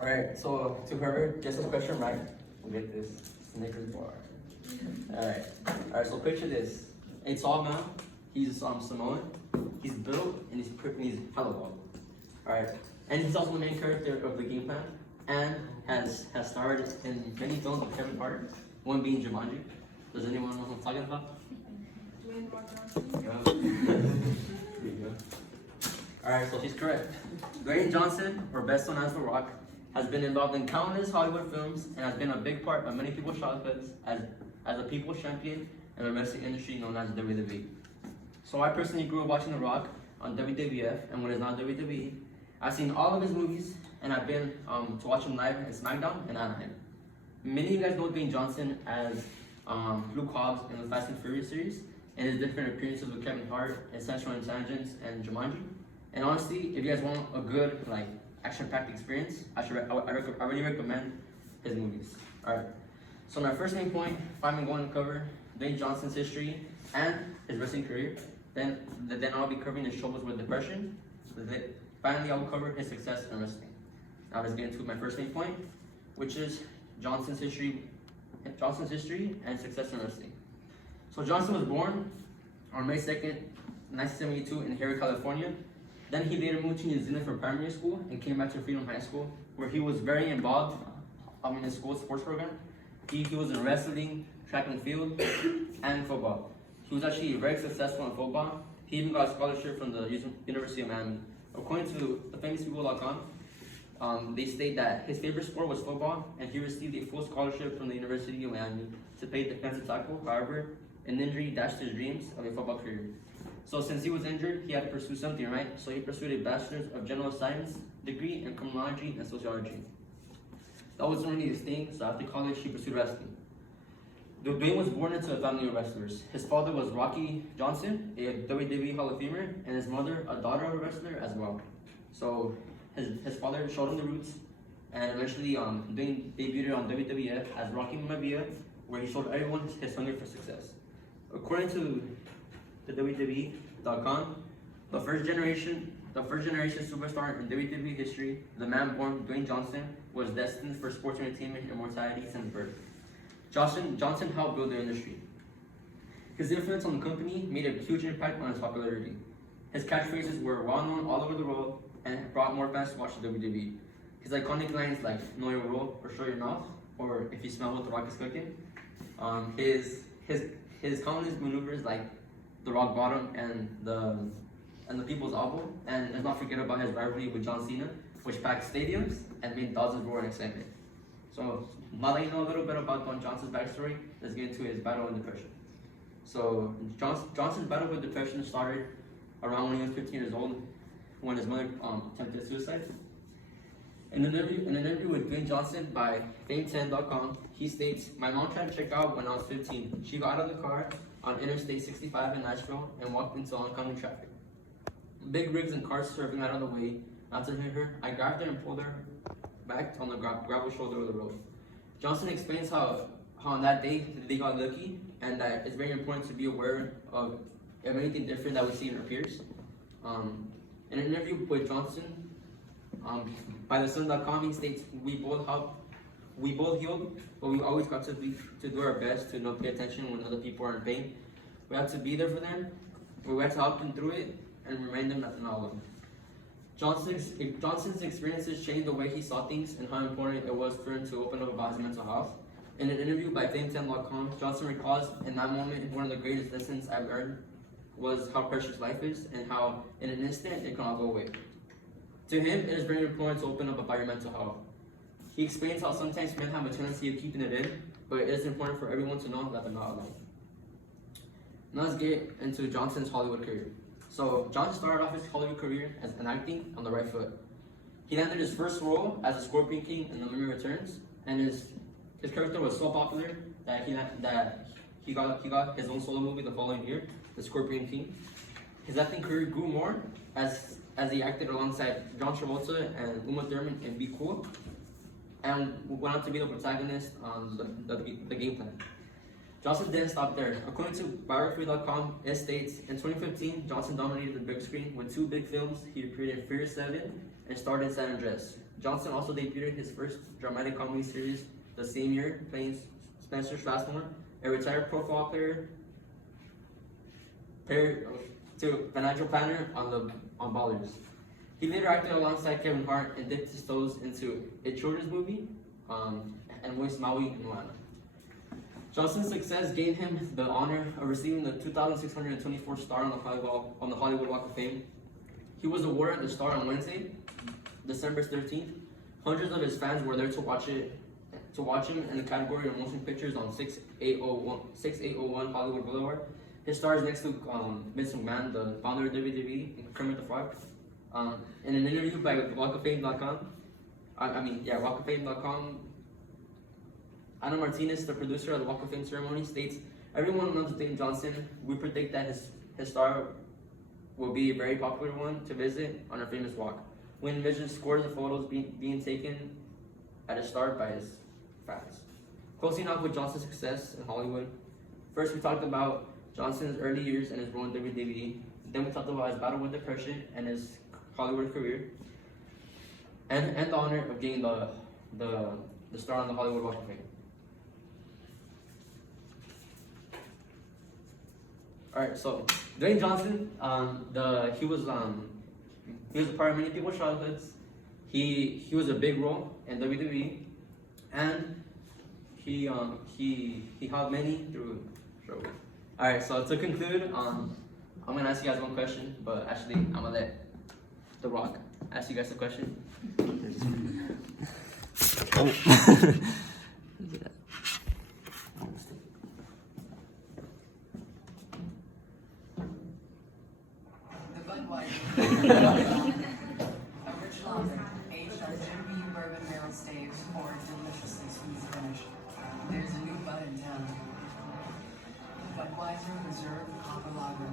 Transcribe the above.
Alright, so to whoever gets this question right, we'll get this Snickers bar. Alright, so picture this. A tall man, he's Samoan, he's built, and he's hella tall. Alright, and he's also the main character of the game plan, and has starred in many films with Kevin Hart, one being Jumanji. Does anyone know what I'm talking about? Dwayne Rock Johnson. There you go. Alright, so she's correct. Dwayne Johnson, or best known as The Rock, has been involved in countless Hollywood films and has been a big part of many people's childhoods as a people's champion in the wrestling industry known as WWE. So I personally grew up watching The Rock on WWF and what is now WWE. I've seen all of his movies and I've been to watch him live at SmackDown in Anaheim. Many of you guys know Dwayne Johnson as Luke Hobbs in the Fast and Furious series and his different appearances with Kevin Hart in Central Intelligence and Jumanji. And honestly, if you guys want a good action-packed experience, I really recommend his movies. Alright, so my first main point, finally going to cover Dwayne Johnson's history and his wrestling career. Then I'll be covering his struggles with depression. Finally, I'll cover his success in wrestling. Now let's get into my first main point, which is Johnson's history and success in wrestling. So Johnson was born on May 2nd, 1972 in Harry, California. Then he later moved to New Zealand for primary school and came back to Freedom High School, where he was very involved in his school sports program. He was in wrestling, track and field, and football. He was actually very successful in football. He even got a scholarship from the University of Miami. According to thefamouspeople.com, they state that his favorite sport was football, and he received a full scholarship from the University of Miami to play defensive tackle. However, an injury dashed his dreams of a football career. So since he was injured, he had to pursue something, right? So he pursued a Bachelor's of General Science degree in Criminology and Sociology. That wasn't really his thing, so after college, he pursued wrestling. Dwayne was born into a family of wrestlers. His father was Rocky Johnson, a WWE Hall of Famer, and his mother, a daughter of a wrestler as well. So his father showed him the roots, and eventually Dwayne debuted on WWF as Rocky Maivia, where he showed everyone his hunger for success. According to the WWE.com, the first generation superstar in WWE history, the man born Dwayne Johnson, was destined for sports entertainment immortality since birth. Johnson helped build the industry. His influence on the company made a huge impact on his popularity. His catchphrases were well known all over the world and brought more fans to watch the WWE. His iconic lines like "Know your role" or "Show your mouth," or "If you smell what the Rock is cooking." His countless maneuvers like the rock bottom and the people's elbow, and let's not forget about his rivalry with John Cena, which packed stadiums and made thousands roar in excitement. So now that you know a little bit about Dwayne Johnson's backstory, let's get into his battle with depression. So Johnson's battle with depression started around when he was 15 years old, when his mother attempted suicide. In an interview with Dwayne Johnson by Fame10.com, he states, "My mom tried to check out when I was 15. She got out of the car on Interstate 65 in Nashville and walked into oncoming traffic. Big rigs and cars swerving out of the way. Not to hit her, I grabbed her and pulled her back on the gravel shoulder of the road." Johnson explains how on that day they got lucky and that it's very important to be aware of anything different that we see in our peers. In an interview with Johnson by thesun.com, he states, we both healed, but we always got to do our best to not pay attention when other people are in pain. We have to be there for them, but we have to help them through it and remind them that they're not alone. Johnson's experiences changed the way he saw things and how important it was for him to open up about his mental health. In an interview by Fame10.com, Johnson recalls, in that moment, one of the greatest lessons I've learned was how precious life is and how in an instant it can all go away. To him, it is very important to open up about your mental health. He explains how sometimes men have a tendency of keeping it in, but it is important for everyone to know that they're not alone. Now let's get into Johnson's Hollywood career. So Johnson started off his Hollywood career as an acting on the right foot. He landed his first role as a Scorpion King in The Mummy Returns, and his character was so popular that he got his own solo movie the following year, The Scorpion King. His acting career grew more as he acted alongside John Travolta and Uma Thurman in Be Cool, and went on to be the protagonist on the game plan. Johnson didn't stop there. According to biography.com, it states, in 2015, Johnson dominated the big screen with 2 big films. He appeared in Fear 7 and starred in San Andreas. Johnson also debuted his first dramatic comedy series the same year, playing Spencer Strathmore, a retired profile player to financial planner on Ballers. He later acted alongside Kevin Hart and dipped his toes into a children's movie and voiced Maui in Moana. Johnson's success gained him the honor of receiving the 2,624 star on the Hollywood Walk of Fame. He was awarded the star on Wednesday, December 13th. Hundreds of his fans were there to watch him in the category of motion pictures on 6801 Hollywood Boulevard. His star is next to Vince McMahon, the founder of WWE, and Kermit the Frog. In an interview by WalkOfFame.com, WalkOfFame.com, Ana Martinez, the producer of the Walk of Fame ceremony, states, "Everyone loves Dwayne Johnson. We predict that his star will be a very popular one to visit on our famous walk. We envision scores of photos being taken at his start by his fans." Closing off with Johnson's success in Hollywood, first we talked about Johnson's early years and his role in WWE. Then we talked about his battle with depression and his Hollywood career, and the honor of getting the star on the Hollywood Walk of Fame. Alright, so Dwayne Johnson, he was a part of many people's childhoods. He was a big role in WWE, and he helped many through shows. Alright, so to conclude, I'm gonna ask you guys one question, but actually I'm gonna let The Rock ask you guys a question. Original, aged on Jim Beam bourbon barrel stage for deliciously sweet finish. There's a new bud in town. Budweiser Reserve Copper Lager.